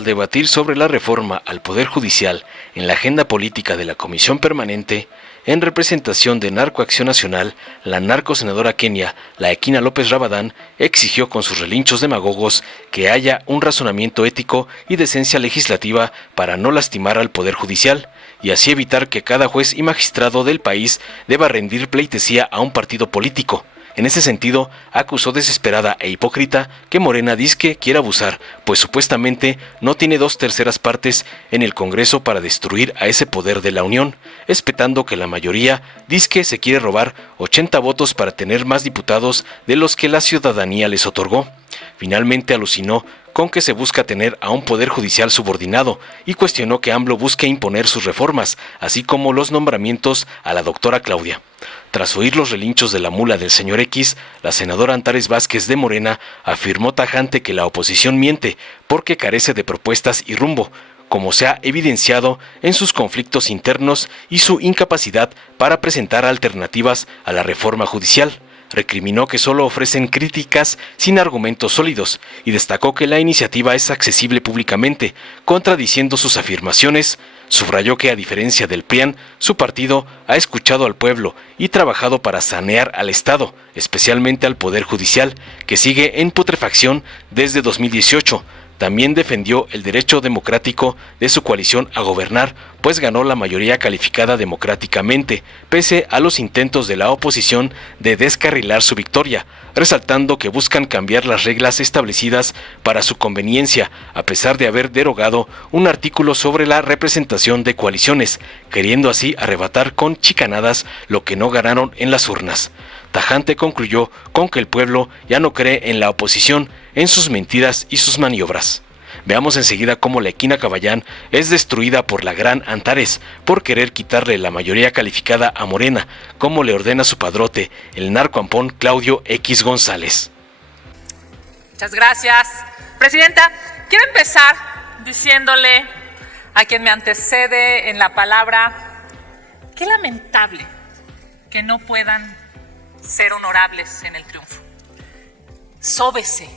al debatir sobre la reforma al Poder Judicial en la agenda política de la Comisión Permanente, en representación de Narco Acción Nacional, la narcosenadora Kenia Laekina López Rabadán exigió con sus relinchos demagogos que haya un razonamiento ético y decencia legislativa para no lastimar al Poder Judicial y así evitar que cada juez y magistrado del país deba rendir pleitesía a un partido político. En ese sentido, acusó desesperada e hipócrita que Morena disque quiere abusar, pues supuestamente no tiene 2/3 partes en el Congreso para destruir a ese poder de la Unión, espetando que la mayoría disque se quiere robar 80 votos para tener más diputados de los que la ciudadanía les otorgó. Finalmente alucinó con que se busca tener a un poder judicial subordinado y cuestionó que AMLO busque imponer sus reformas, así como los nombramientos a la doctora Claudia. Tras oír los relinchos de la mula del señor X, la senadora Antares Vázquez de Morena afirmó tajante que la oposición miente porque carece de propuestas y rumbo, como se ha evidenciado en sus conflictos internos y su incapacidad para presentar alternativas a la reforma judicial. Recriminó que solo ofrecen críticas sin argumentos sólidos y destacó que la iniciativa es accesible públicamente, contradiciendo sus afirmaciones. Subrayó que a diferencia del PRIAN, su partido ha escuchado al pueblo y trabajado para sanear al Estado, especialmente al Poder Judicial, que sigue en putrefacción desde 2018. También defendió el derecho democrático de su coalición a gobernar, pues ganó la mayoría calificada democráticamente, pese a los intentos de la oposición de descarrilar su victoria, resaltando que buscan cambiar las reglas establecidas para su conveniencia, a pesar de haber derogado un artículo sobre la representación de coaliciones, queriendo así arrebatar con chicanadas lo que no ganaron en las urnas. Tajante concluyó con que el pueblo ya no cree en la oposición, en sus mentiras y sus maniobras. Veamos enseguida cómo Laekina Caballán es destruida por la gran Antares por querer quitarle la mayoría calificada a Morena, como le ordena su padrote, el narcoampón Claudio X González. Muchas gracias. Presidenta, quiero empezar diciéndole a quien me antecede en la palabra, qué lamentable que no puedan ser honorables en el triunfo. Sóbese,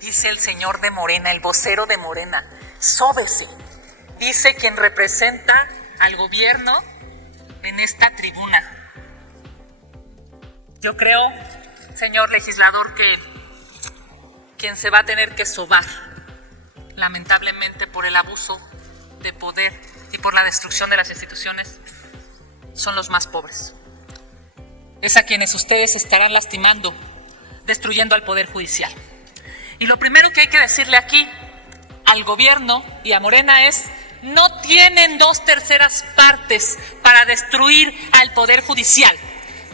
dice el señor de Morena, el vocero de Morena, sóbese, dice quien representa al gobierno en esta tribuna. Yo creo, señor legislador, que quien se va a tener que sobar, lamentablemente por el abuso de poder y por la destrucción de las instituciones, son los más pobres. Es a quienes ustedes estarán lastimando, destruyendo al Poder Judicial. Y lo primero que hay que decirle aquí al gobierno y a Morena es, no tienen 2/3 partes para destruir al Poder Judicial.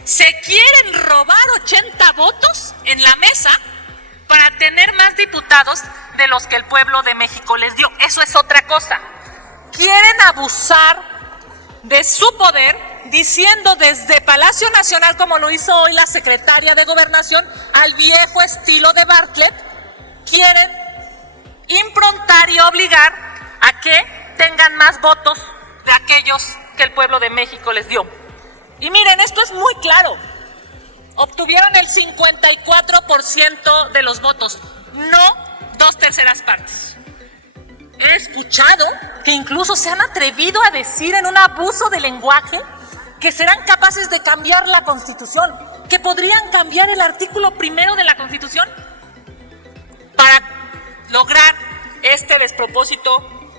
Se quieren robar 80 votos en la mesa para tener más diputados de los que el pueblo de México les dio. Eso es otra cosa. Quieren abusar de su poder diciendo desde Palacio Nacional, como lo hizo hoy la secretaria de Gobernación, al viejo estilo de Bartlett, quieren improntar y obligar a que tengan más votos de aquellos que el pueblo de México les dio. Y miren, esto es muy claro. Obtuvieron el 54% de los votos, no 2/3 partes. He escuchado que incluso se han atrevido a decir en un abuso de lenguaje que serán capaces de cambiar la Constitución, que podrían cambiar el artículo 1 de la Constitución para lograr este despropósito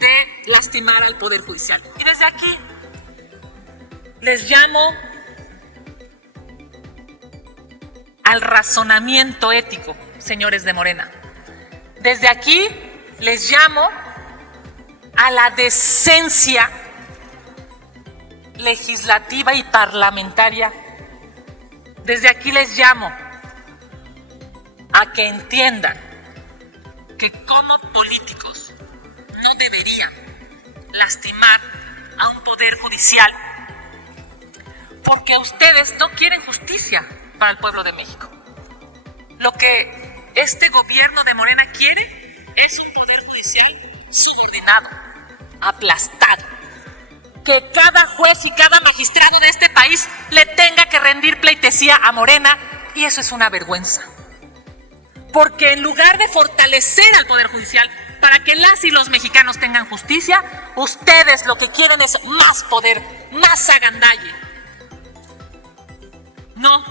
de lastimar al Poder Judicial. Y desde aquí les llamo al razonamiento ético, señores de Morena. Desde aquí les llamo a la decencia legislativa y parlamentaria. Desde aquí les llamo a que entiendan que como políticos no deberían lastimar a un poder judicial porque ustedes no quieren justicia para el pueblo de México. Lo que este gobierno de Morena quiere es un poder judicial subordinado, aplastado, que cada juez y cada magistrado de este país le tenga que rendir pleitesía a Morena, y eso es una vergüenza. Porque en lugar de fortalecer al Poder Judicial para ya si los mexicanos tengan justicia, ustedes lo que quieren es más poder, más agandalle. No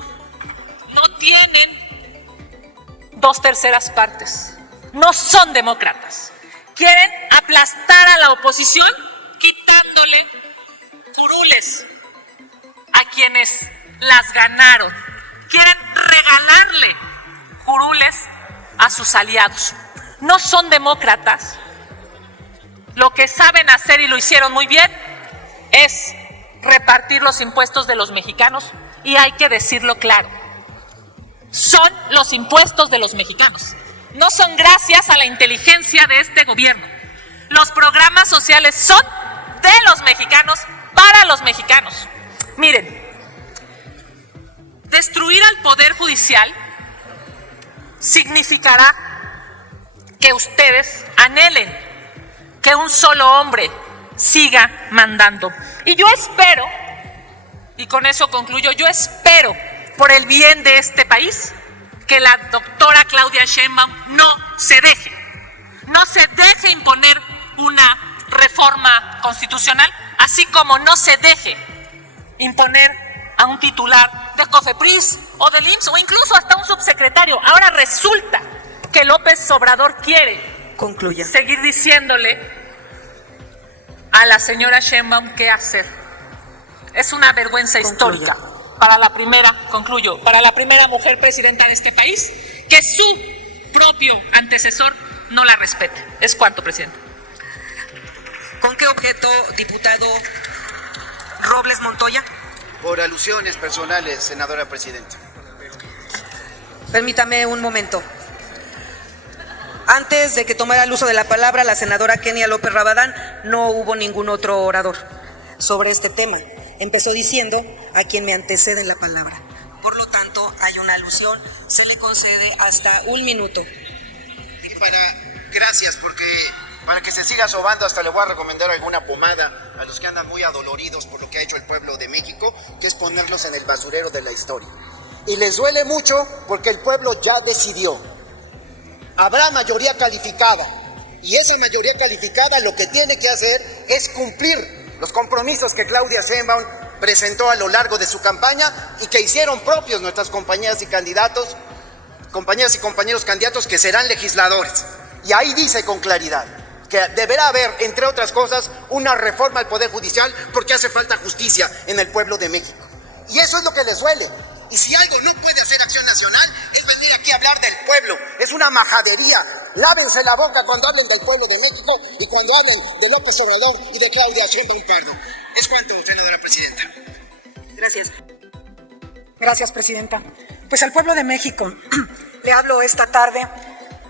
tienen 2/3 partes. No son demócratas. Quieren aplastar a la oposición quitándole curules a quienes las ganaron. Quieren regalarle curules a sus aliados. No son demócratas. Lo que saben hacer, y lo hicieron muy bien, es repartir los impuestos de los mexicanos, y hay que decirlo claro. Son los impuestos de los mexicanos. No son gracias a la inteligencia de este gobierno. Los programas sociales son de los mexicanos, para los mexicanos. Miren, destruir al Poder Judicial significará que ustedes anhelen que un solo hombre siga mandando. Y yo espero, y con eso concluyo, yo espero por el bien de este país que la doctora Claudia Sheinbaum no se deje imponer una reforma constitucional, así como no se deje imponer a un titular de COFEPRIS o del IMSS o incluso hasta un subsecretario. Ahora resulta que López Obrador quiere seguir diciéndole a la señora Sheinbaum qué hacer. Es una vergüenza histórica para la primera mujer presidenta de este país que su propio antecesor no la respete. Es cuanto, presidente. ¿Con qué objeto, diputado Robles Montoya? Por alusiones personales, senadora presidenta. Permítame un momento. Antes de que tomara el uso de la palabra la senadora Kenia López Rabadán, no hubo ningún otro orador sobre este tema. Empezó diciendo a quien me antecede en la palabra. Por lo tanto, hay una alusión, se le concede hasta 1 minuto. Gracias, porque para que se siga sobando, hasta le voy a recomendar alguna pomada a los que andan muy adoloridos por lo que ha hecho el pueblo de México, que es ponerlos en el basurero de la historia. Y les duele mucho porque el pueblo ya decidió. Habrá mayoría calificada, y esa mayoría calificada lo que tiene que hacer es cumplir los compromisos que Claudia Sheinbaum presentó a lo largo de su campaña y que hicieron propios nuestras compañeras y compañeros candidatos que serán legisladores. Y ahí dice con claridad que deberá haber, entre otras cosas, una reforma al Poder Judicial porque hace falta justicia en el pueblo de México. Y eso es lo que les duele. Y si algo no puede hacer Acción Nacional es venir aquí a hablar del pueblo. Es una majadería. Lávense la boca cuando hablen del pueblo de México y cuando hablen de López Obrador y de Claudia Sheinbaum Pardo. Es cuanto, senadora presidenta. Gracias. Gracias, presidenta. Pues al pueblo de México le hablo esta tarde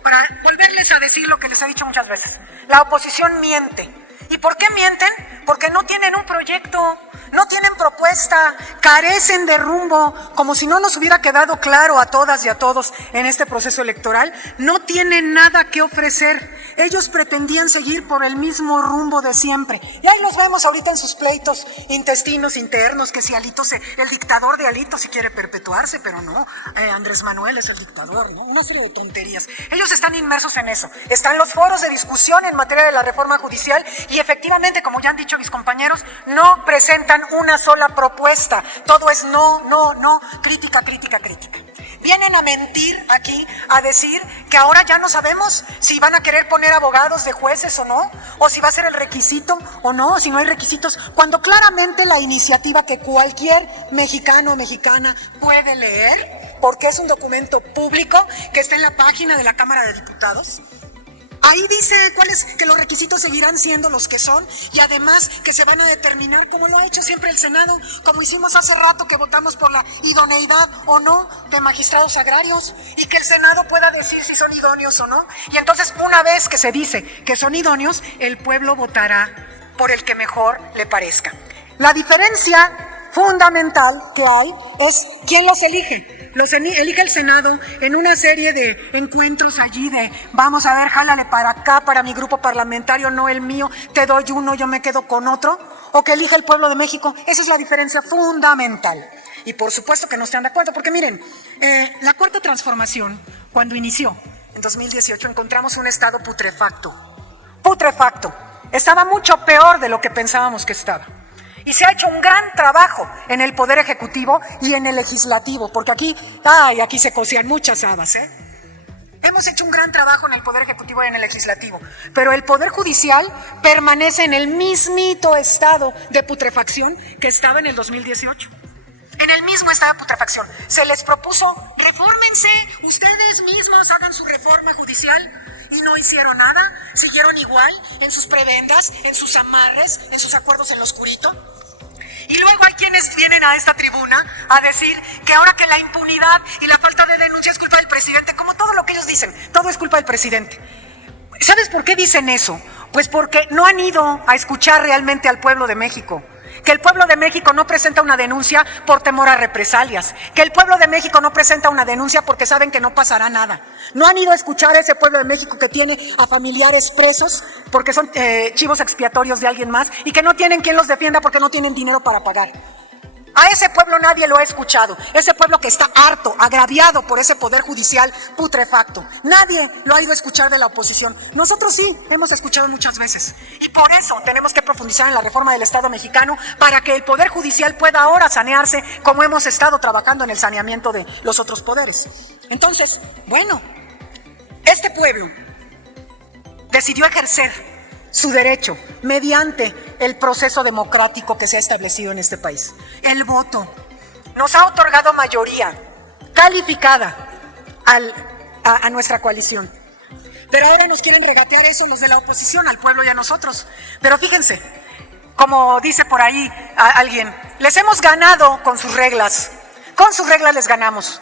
para volverles a decir lo que les he dicho muchas veces. La oposición miente. ¿Y por qué mienten? Porque no tienen un proyecto, no tienen propuesta, carecen de rumbo, como si no nos hubiera quedado claro a todas y a todos en este proceso electoral. No tienen nada que ofrecer. Ellos pretendían seguir por el mismo rumbo de siempre. Y ahí los vemos ahorita en sus pleitos intestinos internos, que si Alito, el dictador de Alito si quiere perpetuarse, pero no, Andrés Manuel es el dictador, ¿no? Una serie de tonterías. Ellos están inmersos en eso. Están los foros de discusión en materia de la reforma judicial y efectivamente, como ya han dicho mis compañeros, no presentan una sola propuesta. Todo es no, crítica. Vienen a mentir aquí, a decir que ahora ya no sabemos si van a querer poner abogados de jueces o no, o si va a ser el requisito o no, o si no hay requisitos, cuando claramente la iniciativa que cualquier mexicano o mexicana puede leer, porque es un documento público que está en la página de la Cámara de Diputados. Ahí dice que los requisitos seguirán siendo los que son y además que se van a determinar, como lo ha hecho siempre el Senado, como hicimos hace rato que votamos por la idoneidad o no de magistrados agrarios y que el Senado pueda decir si son idóneos o no. Y entonces, una vez que se dice que son idóneos, el pueblo votará por el que mejor le parezca. La diferencia fundamental que hay es quién los elige. Los elige el Senado en una serie de encuentros allí de vamos a ver, jálale para acá, para mi grupo parlamentario, no el mío, te doy uno, yo me quedo con otro, o que elige el pueblo de México. Esa es la diferencia fundamental. Y por supuesto que no están de acuerdo, porque miren, la Cuarta Transformación, cuando inició en 2018, encontramos un estado putrefacto. putrefacto. Estaba mucho peor de lo que pensábamos que estaba. Y se ha hecho un gran trabajo en el Poder Ejecutivo y en el Legislativo, porque aquí se cocían muchas habas, ¿eh? Hemos hecho un gran trabajo en el Poder Ejecutivo y en el Legislativo, pero el Poder Judicial permanece en el mismito estado de putrefacción que estaba en el 2018. En el mismo estado de putrefacción. Se les propuso, refórmense, ustedes mismos hagan su reforma judicial, y no hicieron nada, siguieron igual en sus prebendas, en sus amarres, en sus acuerdos en lo oscurito. Y luego hay quienes vienen a esta tribuna a decir que ahora que la impunidad y la falta de denuncia es culpa del presidente, como todo lo que ellos dicen, todo es culpa del presidente. ¿Sabes por qué dicen eso? Pues porque no han ido a escuchar realmente al pueblo de México. Que el pueblo de México no presenta una denuncia por temor a represalias. Que el pueblo de México no presenta una denuncia porque saben que no pasará nada. No han ido a escuchar a ese pueblo de México que tiene a familiares presos porque son chivos expiatorios de alguien más y que no tienen quien los defienda porque no tienen dinero para pagar. A ese pueblo nadie lo ha escuchado. Ese pueblo que está harto, agraviado por ese poder judicial putrefacto. Nadie lo ha ido a escuchar de la oposición. Nosotros sí, hemos escuchado muchas veces. Y por eso tenemos que profundizar en la reforma del Estado mexicano para que el poder judicial pueda ahora sanearse como hemos estado trabajando en el saneamiento de los otros poderes. Entonces, bueno, este pueblo decidió ejercer su derecho mediante el proceso democrático que se ha establecido en este país. El voto nos ha otorgado mayoría calificada a nuestra coalición. Pero ahora nos quieren regatear eso los de la oposición, al pueblo y a nosotros. Pero fíjense, como dice por ahí alguien, les hemos ganado con sus reglas les ganamos.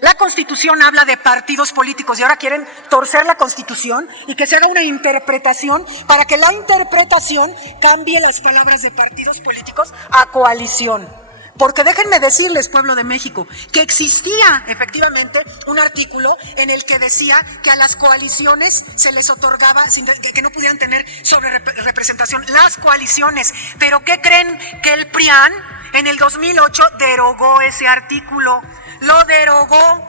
La Constitución habla de partidos políticos y ahora quieren torcer la Constitución y que se haga una interpretación para que la interpretación cambie las palabras de partidos políticos a coalición. Porque déjenme decirles, pueblo de México, que existía efectivamente un artículo en el que decía que a las coaliciones se les otorgaba, que no pudieran tener sobre representación las coaliciones. Pero ¿qué creen? Que el PRIAN en el 2008 derogó ese artículo. Lo derogó.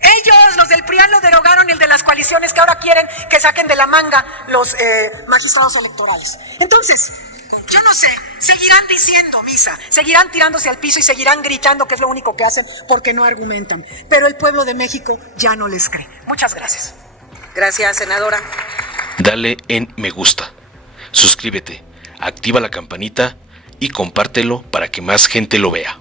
Ellos, los del PRIAN, lo derogaron, el de las coaliciones que ahora quieren que saquen de la manga los magistrados electorales. Entonces, yo no sé, seguirán diciendo misa, seguirán tirándose al piso y seguirán gritando que es lo único que hacen porque no argumentan. Pero el pueblo de México ya no les cree. Muchas gracias. Gracias, senadora. Dale en me gusta, suscríbete, activa la campanita y compártelo para que más gente lo vea.